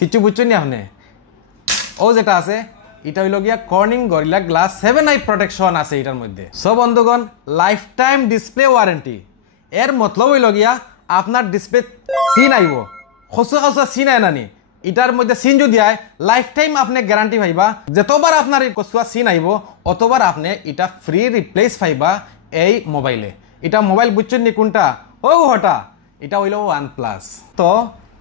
কিছু বুঝছেন আপনি ও যেটা আছে এটা হইল গিয়া Corning gorilla glass 7i protection আছে এটার মধ্যে। সো বন্ধুগণ লাইফ টাইম ডিসপ্লে ওয়ারেন্টি এর মতলব হইল গিয়া আপনার ডিসপ্লে সিন আইব খসা খসা সিন আয় নানি এটার মধ্যে সিন যদি আয় লাইফ টাইম আপনি গ্যারান্টি পাইবা যতবার আপনার কসুয়া সিন আইব অতবার আপনি এটা ফ্রি রিপ্লেস পাইবা এই মোবাইলে। এটা মোবাইল বুঝছেন নি কোনটা ও হটা এটা হইল OnePlus। তো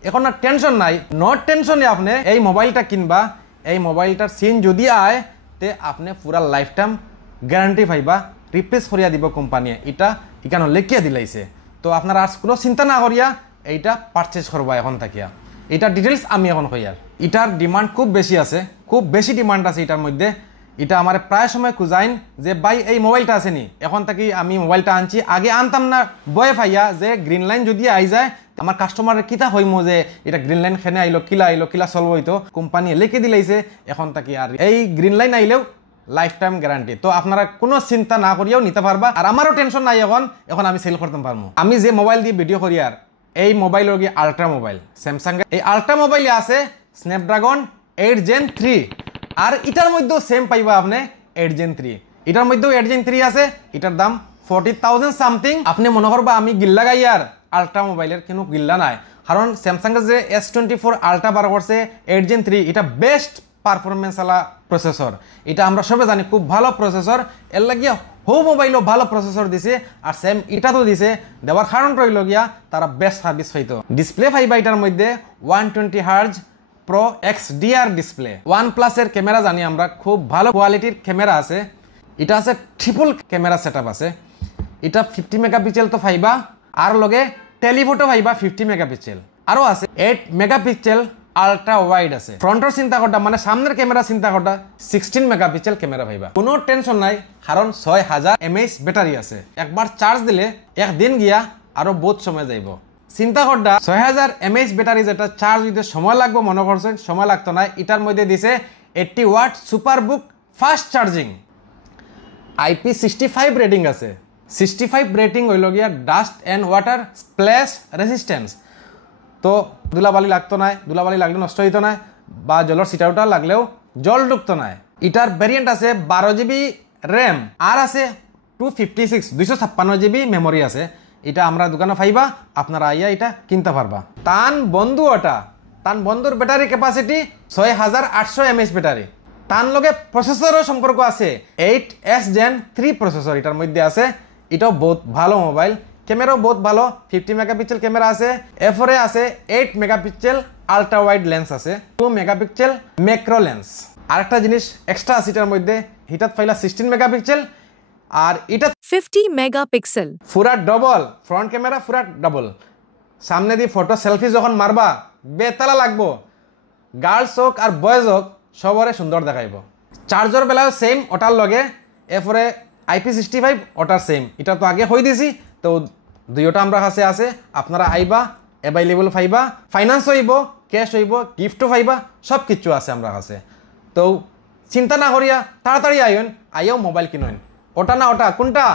এখন আর টেনশন নাই নট টেনশনে আপনি এই মোবাইলটা কিনবা এই মোবাইলটার সিন যদি আয় তে আপনি পুরা লাইফ টাইম গ্যারান্টি পাইবা রিপ্লেস করিয়া দিব কোম্পানি এটা এখানে লেখিয়া দিলাইছে। তো আপনার আর কোনো চিন্তা না করিয়া এইটা পারচেজ করবা এখন থাকিয়া। এটার ডিটেলস আমি এখন কই আর এটার ডিমান্ড খুব বেশি আছে খুব বেশি ডিমান্ড আছে এটার মধ্যে। এটা আমার প্রায় সময় খুঁজাইন যে ভাই এই মোবাইলটা আছে নি এখন থেকে আমি মোবাইলটা আনছি আগে আনতাম না বয়ে ফাইয়া যে গ্রিন লাইন যদি আই যায় আমার কাস্টমারের কিতা হইমো যে এটা গ্রিন লাইন খেনে আইলো কিলা চলবো হইতো কোম্পানি লিখে দিলাইছে এখন থেকে আর এই গ্রিন লাইন আইলেও লাইফ টাইম গ্যারান্টি। তো আপনারা কোনো চিন্তা না করিয়াও নিতে পারবা আর আমারও টেনশন নাই এখন আমি সেল করতে পারবো। আমি যে মোবাইল দিয়ে ভিডিও করি আর এই মোবাইল গিয়ে আলট্রা মোবাইল স্যামসাং এই আলট্রা মোবাইলে আছে স্ন্যাপড্রাগন 8 Gen 3 আর এটার মধ্যেও সেম পাইবা আপনি 8 Gen 3 এটার মধ্যেও 8 Gen 3 আছে এটার দাম 40,000 সামথিং। আপনি মনে করবা আমি গিল্লা গাই আর আলট্রা মোবাইলের কোনো গিল্লা নাই কারণ স্যামসাং এর যে S24 আলট্রা বার করছে 8 Gen 3 এটা বেস্ট পারফরমেন্স আলা প্রসেসর এটা আমরা সবাই জানি খুব ভালো প্রসেসর এর লাগিয়া হো মোবাইলও ভালো প্রসেসর দিছে আর সেম এটা তো দিছে দেওয়ার কারণ রইল গিয়া তারা বেস্ট সার্ভিস পাইতো। ডিসপ্লে পাইবা এটার মধ্যে 120 Hz Pro XDR display. OnePlus এর ক্যামেরা জানি আমরা খুব ভালো কোয়ালিটির ক্যামেরা আছে এটা আছে ট্রিপল ক্যামেরা সেটআপ আছে এটা 50 মেগাপিক্সেল তো পাইবা আর লগে টেলিফটো পাইবা 50 মেগাপিক্সেল আরো আছে 8 মেগাপিক্সেল আলট্রা ওয়াইড আছে। ফ্রন্টের চিন্তা করটা মানে সামনের ক্যামেরা চিন্তা করটা 16 মেগাপিক্সেল ক্যামেরা পাইবা কোনো টেনশন নাই কারণ 6000 mAh ব্যাটারি আছে একবার চার্জ দিলে একদিন গিয়া আরো বহুত সময় যাইব। চিন্তা করটা 6000 mAh ব্যাটারি যেটা চার্জ দিতে সময় লাগবে মনে করছেন সময় লাগতো না এটার মধ্যে দিছে 80 watt SuperVOOC fast charging IP65 rating আছে 65 রেটিং হইল গিয়া dust and water splash resistance. তো ধুলাবালি লাগতো না ধুলাবালি লাগলে নষ্ট হইতো না বা জলের ছিটাউটা লাগলেও জল ঢুকতো না। এটার ভ্যারিয়েন্ট আছে 12GB র্যাম আর আছে 256GB মেমোরি আছে। এটা আমরা দোকানে পাইবা আপনারা আইয়া এটা কিনতে পারবা। তান বন্ধুর ব্যাটারি ক্যাপাসিটি 6800 mAh ব্যাটারি তার লগে প্রসেসরও সম্পর্ক আছে 8S Gen 3 প্রসেসর এটার মধ্যে আছে এটাও বহুত ভালো মোবাইল ক্যামেরাও বহুত ভালো 50 মেগাপিক্সেল ক্যামেরা আছে এরপরে আছে 8 মেগাপিক্সেল আলট্রা ওয়াইড লেন্স আছে 2 মেগাপিক্সেল ম্যাক্রো লেন্স। আরেকটা জিনিস এক্সট্রা আছে এটার মধ্যে হিটাত ফাইলা 16 মেগাপিক্সেল আর এটা 50 মেগাপিক্সেল পুরা ডবল ফ্রন্ট ক্যামেরা পুরা ডবল সামনে দিয়ে ফটো সেলফি যখন মারবা বেতালা লাগবো গার্লস হোক আর বয়েজ হোক সবরে সুন্দর দেখাইব। চার্জর বেলাও সেম ওটার লগে এরপরে IP65 ওটার সেম এটা তো আগে হয়ে দিছি তো দুইটা আমরা কাছে আছে আপনারা আইবা অ্যাভেলেবল পাইবা ফাইন্যান্স হইব ক্যাশ হইব গিফটও পাইবা সব কিছু আছে আমরা কাছে। তো চিন্তা না করিয়া তাড়াতাড়ি আইন আইও মোবাইল কিনুন ওটা না ওটা কোনটা